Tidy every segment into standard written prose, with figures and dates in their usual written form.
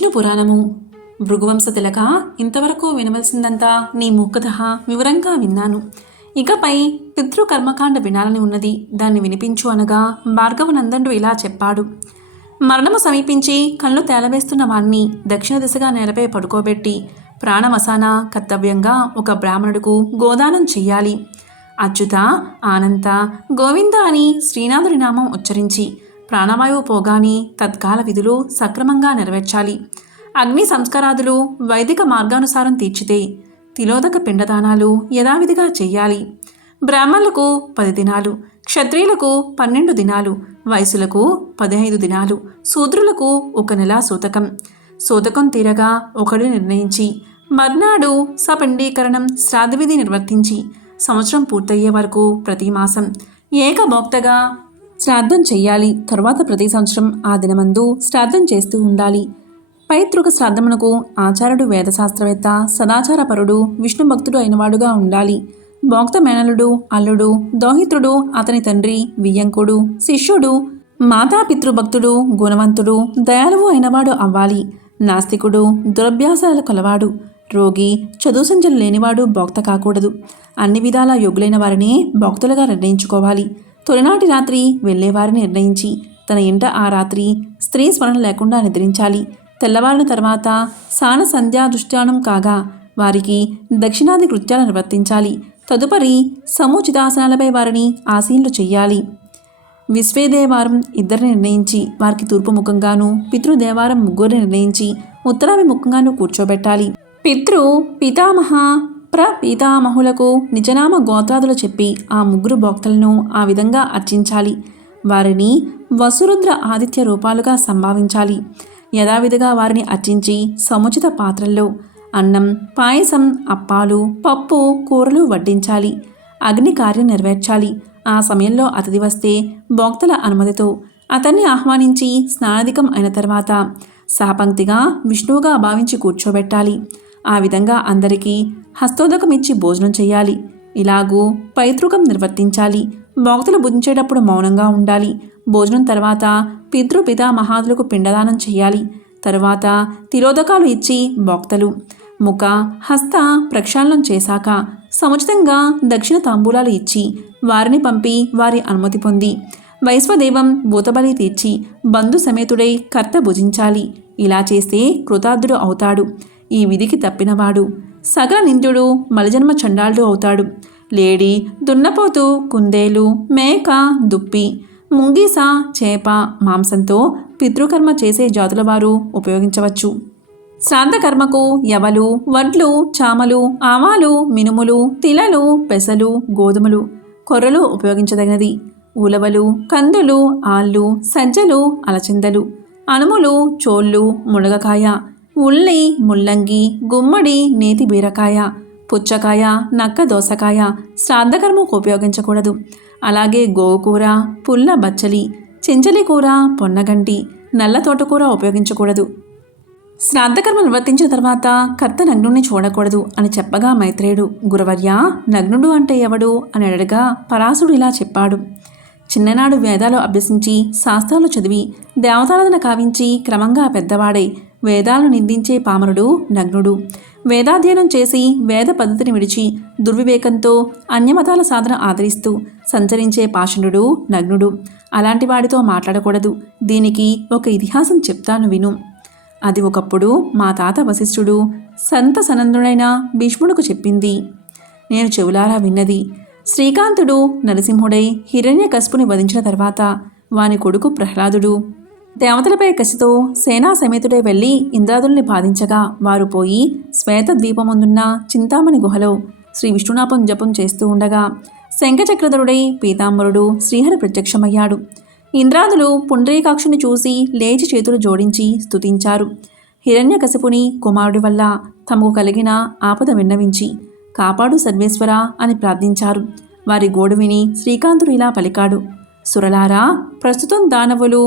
విష్ణు పురాణము. భృగువంశ తిలక, ఇంతవరకు వినవలసిందంతా నీ మూకథ వివరంగా విన్నాను. ఇకపై పితృకర్మకాండ వినాలని ఉన్నది, దాన్ని వినిపించు అనగా భార్గవనందనుడు ఇలా చెప్పాడు. మరణము సమీపించి కళ్ళు తేలవేస్తున్న వాణ్ణి దక్షిణ దిశగా నేలపై పడుకోబెట్టి ప్రాణమసాన కర్తవ్యంగా ఒక బ్రాహ్మణుడుకు గోదానం చెయ్యాలి. అచ్యుత, ఆనంత, గోవింద అని శ్రీనాథుడి నామం ఉచ్చరించి ప్రాణవాయువు పోగాని తత్కాల విధులు సక్రమంగా నెరవేర్చాలి. అగ్ని సంస్కారాదులు వైదిక మార్గానుసారం తీర్చితే తిలోదక పిండదానాలు యథావిధిగా చెయ్యాలి. బ్రాహ్మణులకు 10 దినాలు, క్షత్రియులకు 12 దినాలు, వైశ్యులకు 15 దినాలు, శూద్రులకు 1 నెల సూతకం. సూతకం తీరగా ఒకటి నిర్ణయించి మర్నాడు సపిండీకరణం శ్రాద్ధవిధి నిర్వర్తించి సంవత్సరం పూర్తయ్యే వరకు ప్రతి మాసం ఏకభోక్తగా శ్రాద్ధం చెయ్యాలి. తరువాత ప్రతి సంవత్సరం ఆ దినమందు శ్రాద్ధం చేస్తూ ఉండాలి. పైతృక శ్రాద్ధమునకు ఆచార్యుడు వేదశాస్త్రవేత్త, సదాచారపరుడు, విష్ణు భక్తుడు అయినవాడుగా ఉండాలి. భోక్త మేనలుడు, అల్లుడు, దౌహిత్రుడు, అతని తండ్రి, వియ్యంకుడు, శిష్యుడు, మాతాపితృభక్తుడు, గుణవంతుడు, దయాలువు అయినవాడు అవ్వాలి. నాస్తికుడు, దురభ్యాసాల కలవాడు, రోగి, చదువు సంచలు లేనివాడు భోక్త కాకూడదు. అన్ని విధాల యోగ్యులైన వారిని భోక్తులుగా నిర్ణయించుకోవాలి. తొలినాటి రాత్రి వెళ్ళేవారిని నిర్ణయించి తన ఇంట ఆ రాత్రి స్త్రీ స్మరణ లేకుండా నిద్రించాలి. తెల్లవారిన తర్వాత సాన సంధ్యా దృష్ట్యానం కాగా వారికి దక్షిణాది కృత్యాలు నిర్వర్తించాలి. తదుపరి సముచితాసనాలపై వారిని ఆసీనులు చెయ్యాలి. విశ్వేదేవారం 2 నిర్ణయించి వారికి తూర్పు ముఖంగాను, పితృదేవారం 3 నిర్ణయించి ఉత్తరాభిముఖంగాను కూర్చోబెట్టాలి. పితామహ ప్రపీతామహులకు నిజనామ గోత్రాదులు చెప్పి ఆ 3 భోక్తలను ఆ విధంగా అర్చించాలి. వారిని వసురుద్ర ఆదిత్య రూపాలుగా సంభావించాలి. యథావిధిగా వారిని అర్చించి సముచిత పాత్రల్లో అన్నం, పాయసం, అప్పాలు, పప్పు, కూరలు వడ్డించాలి. అగ్ని కార్యం నెరవేర్చాలి. ఆ సమయంలో అతిథి వస్తే భోక్తల అనుమతితో అతన్ని ఆహ్వానించి స్నానాధికం అయిన తర్వాత సహపంక్తిగా విష్ణువుగా భావించి కూర్చోబెట్టాలి. ఆ విధంగా అందరికీ హస్తోదకమిచ్చి భోజనం చేయాలి. ఇలాగూ పైతృకం నిర్వర్తించాలి. భోక్తలు భుజించేటప్పుడు మౌనంగా ఉండాలి. భోజనం తర్వాత పితృపితామహాదులకు పిండదానం చేయాలి. తరువాత తిలోదకాలు ఇచ్చి భోక్తలు ముఖ, హస్త ప్రక్షాళనం చేశాక సముచితంగా దక్షిణ తాంబూలాలు ఇచ్చి వారిని పంపి వారి అనుమతి పొంది వైశ్వదేవం భూతబలి తీర్చి బంధు సమేతుడై కర్త భుజించాలి. ఇలా చేస్తే కృతార్థుడు అవుతాడు. ఈ విధికి తప్పినవాడు సకల నింద్యుడు, మలిజన్మ చండాలుడు అవుతాడు. లేడి, దున్నపోతు, కుందేలు, మేక, దుప్పి, ముంగీస, చేప మాంసంతో పితృకర్మ చేసే జాతుల వారు ఉపయోగించవచ్చు. శ్రాద్ధకర్మకు యవలు, వడ్లు, చామలు, ఆవాలు, మినుములు, తిలలు, పెసలు, గోధుమలు, కొర్రలు ఉపయోగించదగినది. ఉలవలు, కందులు, ఆళ్ళు, సజ్జలు, అలచిందలు, అనుములు, చోళ్ళు, మునగకాయ, ఉల్లి, ముల్లంగి, గుమ్మడి, నేతి బీరకాయ, పుచ్చకాయ, నక్క దోసకాయ శ్రాద్ధకర్మకు ఉపయోగించకూడదు. అలాగే గోవుకూర, పుల్ల బచ్చలి, చెంచలి కూర, పొన్నగంటి, నల్ల తోటకూర ఉపయోగించకూడదు. శ్రాద్ధకర్మ నిర్వర్తించిన తర్వాత కర్త నగ్నుడిని చూడకూడదు అని చెప్పగా మైత్రేయుడు, గురవర్య, నగ్నుడు అంటే ఎవడు అని అడగగా పరాశుడు ఇలా చెప్పాడు. చిన్ననాడు వేదాలు అభ్యసించి శాస్త్రాలు చదివి దేవతారాధన కావించి క్రమంగా పెద్దవాడై వేదాలను నిందించే పామరుడు నగ్నుడు. వేదాధ్యయనం చేసి వేద పద్ధతిని విడిచి దుర్వివేకంతో అన్యమతాల సాధన ఆదరిస్తూ సంచరించే పాషండు నగ్నుడు. అలాంటి వాడితో మాట్లాడకూడదు. దీనికి ఒక ఇతిహాసం చెప్తాను విను. అది ఒకప్పుడు మా తాత వశిష్ఠుడు సంత సనందుడైన భీష్ముడుకు చెప్పింది నేను చెవులారా విన్నది. శ్రీకాంతుడు నరసింహుడై హిరణ్యకశిపుని వధించిన తర్వాత వాని కొడుకు ప్రహ్లాదుడు దేవతలపై కసితో సేనా సమేతుడై వెళ్ళి ఇంద్రాదుల్ని బాధించగా వారు పోయి శ్వేత ద్వీపముందున్న చింతామణి గుహలో శ్రీ విష్ణునామం జపం చేస్తూ ఉండగా శంఖచక్రధరుడై పీతాంబరుడు శ్రీహరి ప్రత్యక్షమయ్యాడు. ఇంద్రాదులు పుండరీకాక్షుని చూసి లేచి చేతులు జోడించి స్తుతించారు. హిరణ్యకశిపుని కుమారుడి వల్ల తమకు కలిగిన ఆపద విన్నవించి కాపాడు సర్వేశ్వర అని ప్రార్థించారు. వారి గోడు విని శ్రీకాంతుడు ఇలా పలికాడు. సురలారా, ప్రస్తుతం దానవులు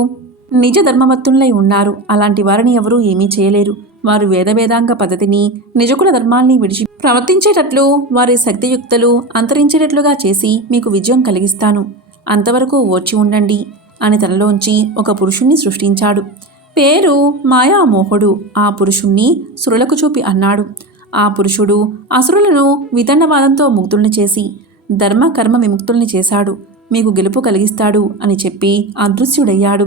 నిజ ధర్మవత్తులై ఉన్నారు. అలాంటి వారిని ఎవరూ ఏమీ చేయలేరు. వారు వేదవేదాంగ పద్ధతిని, నిజకుల ధర్మాల్ని విడిచి ప్రవర్తించేటట్లు వారి శక్తియుక్తలు అంతరించేటట్లుగా చేసి మీకు విజయం కలిగిస్తాను. అంతవరకు ఓర్చి ఉండండి అని తనలోంచి ఒక పురుషుణ్ణి సృష్టించాడు. పేరు మాయామోహుడు ఆ పురుషుణ్ణి సురులకు చూపి అన్నాడు. ఆ పురుషుడు అసురులను వితండవాదంతో ముక్తుల్ని చేసి ధర్మ కర్మ విముక్తుల్ని చేశాడు. మీకు గెలుపు కలిగిస్తాడు అని చెప్పి అదృశ్యుడయ్యాడు.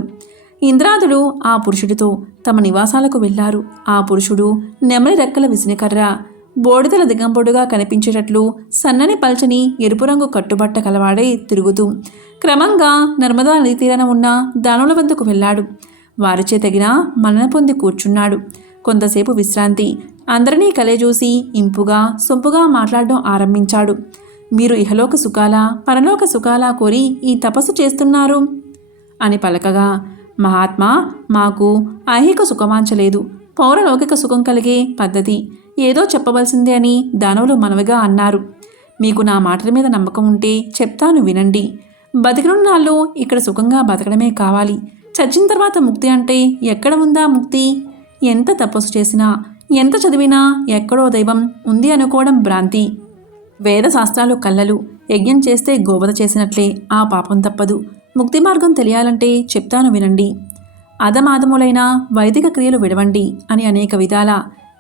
ఇంద్రాదులు ఆ పురుషుడితో తమ నివాసాలకు వెళ్లారు. ఆ పురుషుడు నెమలి రెక్కల విసినకర్ర, బోడిదల దిగంబొడుగా కనిపించేటట్లు సన్నని పల్చని ఎరుపు రంగు కట్టుబట్ట కలవాడై తిరుగుతూ క్రమంగా నర్మదా నదీ తీరాన ఉన్న దానుల వద్దకు వెళ్ళాడు. వారిచే తగిన మన్నన పొంది కూర్చున్నాడు. కొంతసేపు విశ్రాంతి. అందరినీ కలయజూసి ఇంపుగా సొంపుగా మాట్లాడడం ఆరంభించాడు. మీరు ఇహలోక సుఖాలా పరలోక సుఖాలా కోరి ఈ తపస్సు చేస్తున్నారు అని పలకగా, మహాత్మా, మాకు ఐహిక సుఖమాంచలేదు, పౌరలౌకిక సుఖం కలిగే పద్ధతి ఏదో చెప్పవలసిందే అని దానవులు మనవిగా అన్నారు. మీకు నా మాటల మీద నమ్మకం ఉంటే చెప్తాను వినండి. బతికినున్నాళ్ళు ఇక్కడ సుఖంగా బతకడమే కావాలి. చచ్చిన తర్వాత ముక్తి అంటే ఎక్కడ ఉందా ముక్తి? ఎంత తపస్సు చేసినా ఎంత చదివినా ఎక్కడో దైవం ఉంది అనుకోవడం భ్రాంతి. వేదశాస్త్రాలు కళ్ళలు. యజ్ఞం చేస్తే గోవధ చేసినట్లే, ఆ పాపం తప్పదు. ముక్తి మార్గం తెలియాలంటే చెప్తాను వినండి. అధమాధములైన వైదిక క్రియలు విడవండి అని అనేక విధాల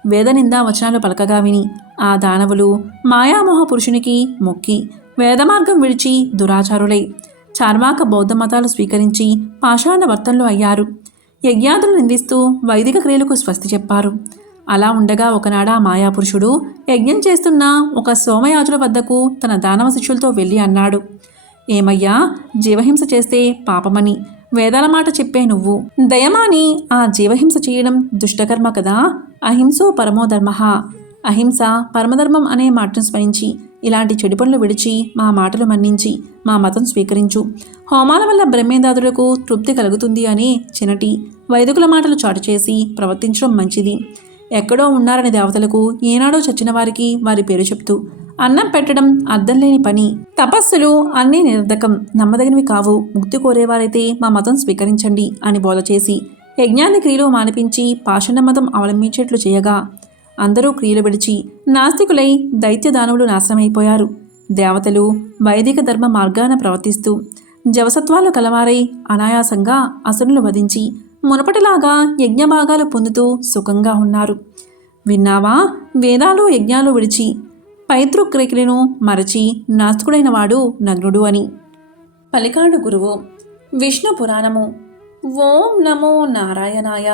వేదనిందా వచనాలు పలకగా విని ఆ దానవులు మాయామోహ పురుషునికి మొక్కి వేదమార్గం విడిచి దురాచారులై చార్వాక బౌద్ధ మతాలు స్వీకరించి పాషాణ వర్తనలు అయ్యారు. యజ్ఞాదులు నిందిస్తూ వైదిక క్రియలకు స్వస్తి చెప్పారు. అలా ఉండగా ఒకనాడా మాయాపురుషుడు యజ్ఞం చేస్తున్న ఒక సోమయాజుల వద్దకు తన దానవ శిష్యులతో వెళ్ళి అన్నాడు, ఏమయ్యా, జీవహింస చేస్తే పాపమని వేదాల మాట చెప్పే నువ్వు దయమాని ఆ జీవహింస చేయడం దుష్టకర్మ కదా. అహింసో పరమోధర్మ, అహింస పరమధర్మం అనే మాటను స్మరించి ఇలాంటి చెడు పనులు విడిచి మా మాటలు మన్నించి మా మతం స్వీకరించు. హోమాల వల్ల బ్రహ్మేంద్రాదులకు తృప్తి కలుగుతుంది అని చినటి వైదికుల మాటలు చాటు చేసి ప్రవర్తించడం మంచిది. ఎక్కడో ఉన్నారని దేవతలకు ఏనాడో చచ్చిన వారికి వారి పేరు చెప్తూ అన్నం పెట్టడం అర్థం లేని పని. తపస్సులు అన్నీ నిరర్ధకం, నమ్మదగినవి కావు. ముక్తి కోరేవారైతే మా మతం స్వీకరించండి అని బోధ చేసి యజ్ఞాన్ని క్రియలు మానిపించి పాషండ మతం అవలంబించేట్లు చేయగా అందరూ క్రియలు విడిచి నాస్తికులై దైత్య దానవులు నాశనమైపోయారు. దేవతలు వైదిక ధర్మ మార్గాన ప్రవర్తిస్తూ జవసత్వాలు కలవారై అనాయాసంగా అసురులు వధించి మునపటిలాగా యజ్ఞభాగాలు పొందుతూ సుఖంగా ఉన్నారు. విన్నావా? వేదాలు యజ్ఞాలు విడిచి పైతృక్రియలను మరచి నాస్తికుడైన వాడు నగ్నుడు అని పలికాడు గురువు. విష్ణు పురాణము. ఓం నమో నారాయణాయ.